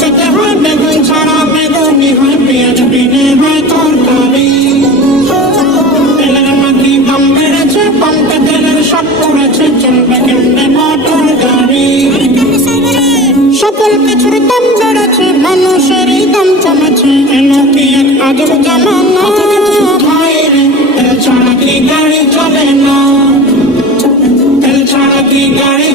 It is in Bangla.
খেতে হয় বেগুন ছাড়া বেগুনি হয়, পেঁয়াজ বিনে হয় তরকারি। তেলের মাটি দাম বেড়েছে, পাম্পে তেলের সব পড়েছে, চলবে কেমনে মোটর গাড়ি। সকল কিছুর দাম বেড়েছে, মানুষেরই দাম কমেছে, এলো কি এক আজব জামানা। ভাইরে তেল ছাড়া কি গাড়ি চলে না, তেল ছাড়া কি গাড়ি